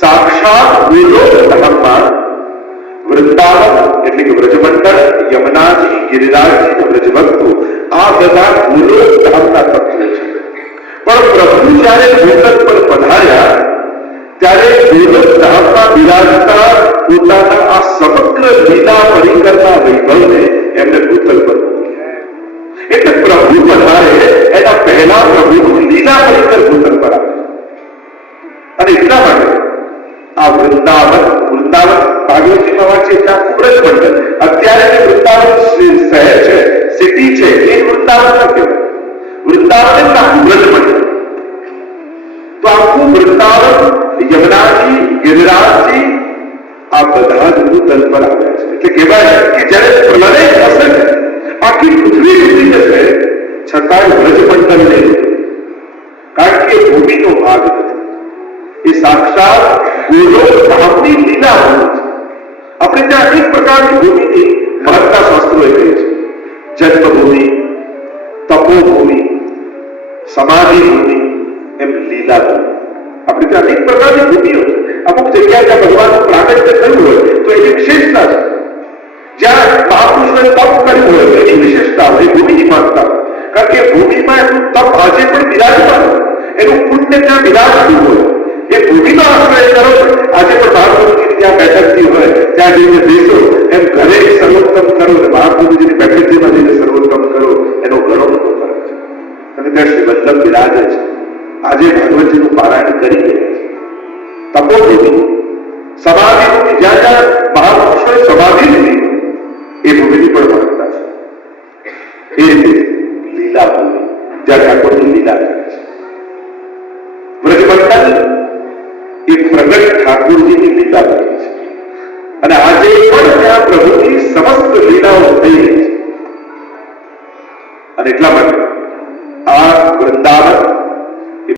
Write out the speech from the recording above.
સાક્ષાત ગોલોક ધામમાં વૃંદાવન એટલે કે વ્રજમંડળ, યમુનાજી, ગિરિરાજજી અને વ્રજભક્તો આ બધા ગોલોક ધામના તત્વો છે. પણ પ્રભુ જ્યારે ભૂતલ પર પધાર્યા ત્યારે ગોલોક ધામમાં બિરાજતા પોતાના આ સમગ્ર લીલા પરિકરના વૈભવને એમને ભૂતલ પર મૂક્યા. એટલે પ્રભુ પધારે એના પહેલા પ્રભુનું લીલા પરિકર ભૂતલ પર આવે અને એટલા માટે આ વૃંદાવન ભાગવતજીમાં વાત છે ત્યાં વ્રજમંડળ. અત્યારે જે વૃંદાવન શહેર છે, સિટી છે, એ વૃંદાવન ન કહેવાય. વૃંદાવન એટલે આખું વ્રજમંડળ. તો આખું વૃંદાવન, યમુનાજી, ગિરિરાજજી આ બધા જ ભૂતલ પર આવ્યા છે. એટલે કહેવાય કે જ્યારે પ્રલય થશે આખી પૃથ્વી ડૂબી જશે છતાંય વ્રજમંડળને, કારણ કે ભૂમિનો ભાગ નથી, એ સાક્ષાત ગોલોક ધામની લીલા ભૂમિ છે. આપણે ત્યાં અનેક પ્રકારની ભૂમિની મહત્તા શાસ્ત્રોએ કહી છે. જન્મભૂમિ, તપોભૂમિ, સમાધિ ભૂમિ, એમ લીલા ભૂમિ. આપણે ત્યાં અનેક પ્રકારની ભૂમિઓ છે. અમુક જગ્યાએ જ્યાં ભગવાનનું પ્રાગટ્ય થયું હોય તો એની વિશેષતા છે. જ્યાં મહાપુરુષોએ તપ કર્યું હોય એની વિશેષતા હોય, એ ભૂમિની મહત્તા. કારણ કે ભૂમિમાં એનું તપ આજે પણ બિરાજમાન હોય, એનું પુણ્ય ત્યાં બિરાજતું હોય. એ ભૂમિનો આશ્રય કરો. આજે પણ મહાપ્રભુજીની જ્યાં બેઠકથી હોય ત્યાં જઈને બેસો, એમ ઘરે સર્વોત્તમ કરો અને મહાપ્રભુજીની બેઠકમાં જઈને સર્વોત્તમ કરો, એનો ઘણો બધો ફરક છે. અને ત્યાં શ્રી વલ્લભ બિરાજે છે. આજે ભગવતજીનું પારાયણ કરી રહ્યા છે. તપોભૂમિ, સમાધિ ભૂમિ, જ્યાં જ્યાં મહાપુરુષોએ સમાધિ લીધી એ ભૂમિની પણ મહત્તા છે. એ રીતે લીલા ભૂમિ, જ્યાં ઠાકોરજી લીલા કરે છે. વ્રજમંડળ એ પ્રગટ ઠાકોરજીની લીલા કરી છે. અને આજે પણ ત્યાં પ્રભુની સમસ્ત લીલાઓ થઈ રહી છે. અને એટલા માટે આ વૃંદાવન